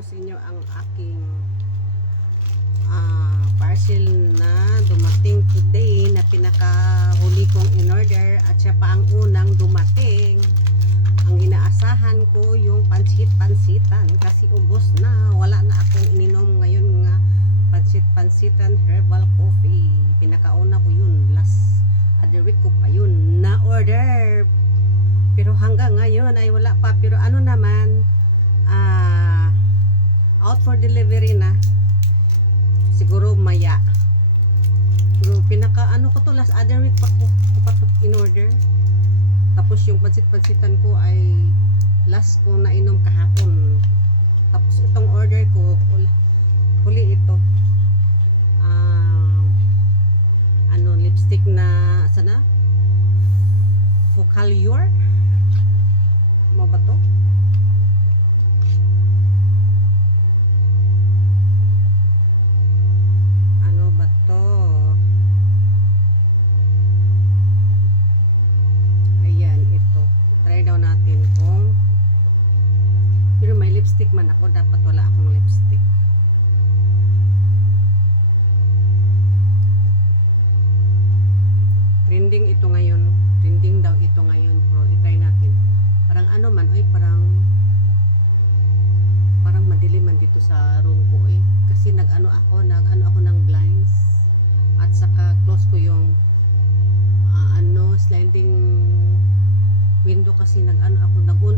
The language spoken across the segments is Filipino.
ko sa inyo ang aking parcel na dumating today na pinakahuli kong in order at siya pa ang unang dumating. Ang inaasahan ko yung pansit-pansitan kasi ubos na, wala na akong ininom ngayon nga pansit-pansitan herbal coffee. Pinakauna ko yun, last other week ko pa yun na order, pero hanggang ngayon ay wala pa. Pero ano naman, out for delivery na siguro maya. Pero pinaka ano ko to, last other week ko pa to in order. Tapos yung pansit-pansitan ko ay last ko na inom kahapon. Tapos itong order ko huli ito, lipstick na sana Focallure mo ba to? Ano ba to? Ayan, ito. Try daw natin kung pero may lipstick man ako, dapat wala akong lipstick. Trending ito ngayon. Trending daw ito ngayon, bro. I-try natin. Parang ano man, parang madilim man dito sa room ko, kasi nag-ano ako ng blinds at saka close ko yung sliding window kasi nag-on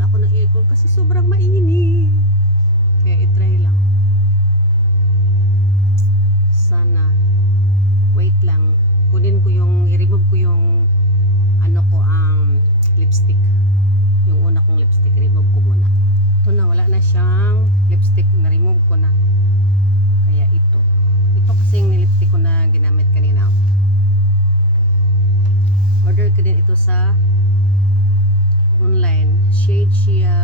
ako ng aircon kasi sobrang mainit. Kaya i-try lang. Sana wait lang. I-remove ko yung lipstick. Yung una kong lipstick, remove ko muna. Ito na, wala na siyang lipstick, na-remove ko na. Kaya ito kasi yung lipstick ko na ginamit kanina. Order ko din ito sa online. Shade siya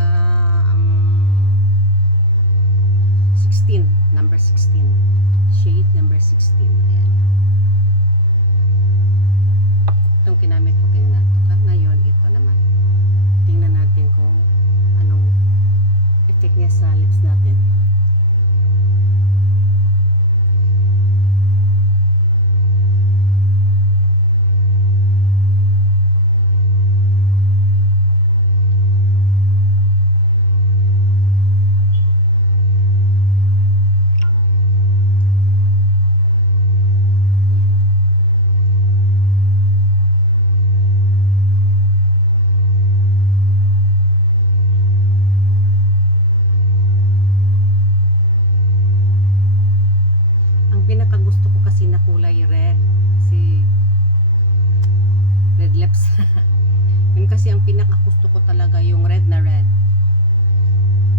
16, number 16. Shade number 16. Ayan. Itong kinamit ko kanina. Ngayon, ito naman. Tingnan natin kung anong effect niya sa lips natin. Pinakagusto ko kasi na kulay red, kasi red lips. Yun kasi ang pinakagusto ko talaga, yung red na red.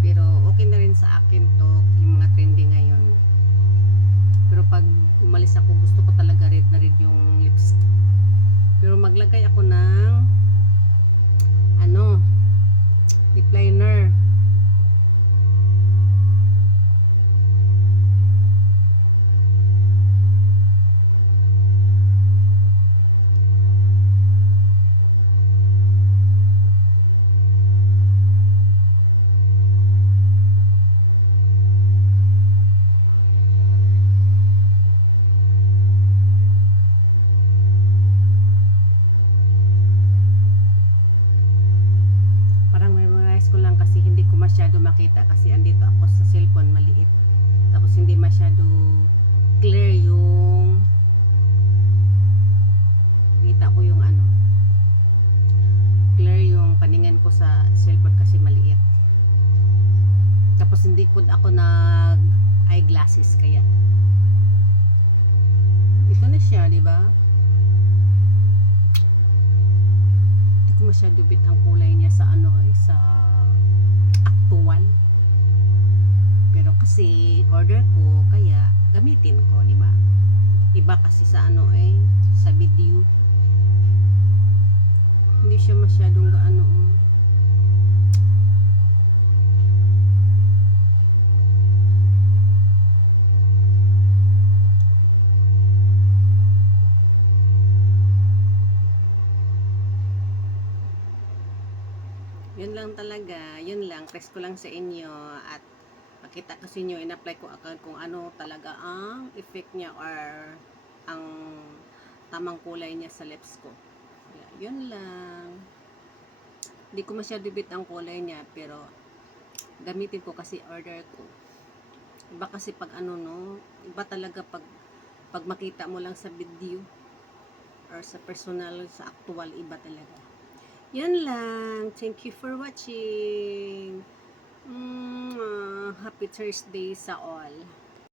Pero okay na rin sa akin to, yung mga trending ngayon. Pero pag umalis ako, gusto ko talaga red na red yung lips. Pero maglagay ako ng lip liner. Ko lang kasi hindi ko masyado makita kasi andito ako sa cellphone, maliit, tapos hindi masyado clear yung kita ko yung clear yung paningin ko sa cellphone kasi maliit, tapos hindi po ako nag eyeglasses kaya ito na siya, di ba? Hindi ko masyado bit ang kulay niya sa sa actual, pero kasi order ko kaya gamitin ko, di ba? Iba kasi sa sa video hindi siya masyadong Yun lang talaga, yun lang, request ko lang sa inyo at Pakita ko sa inyo, in-apply ko agad kung ano talaga ang effect niya or ang tamang kulay niya sa lips ko. Kaya, yun lang. Hindi ko masyado bit ang kulay niya, pero gamitin ko kasi order ko. Iba kasi pag ano no, iba talaga pag makita mo lang sa video or sa personal, sa actual, iba talaga. Yan lang. Thank you for watching. Happy Thursday sa all.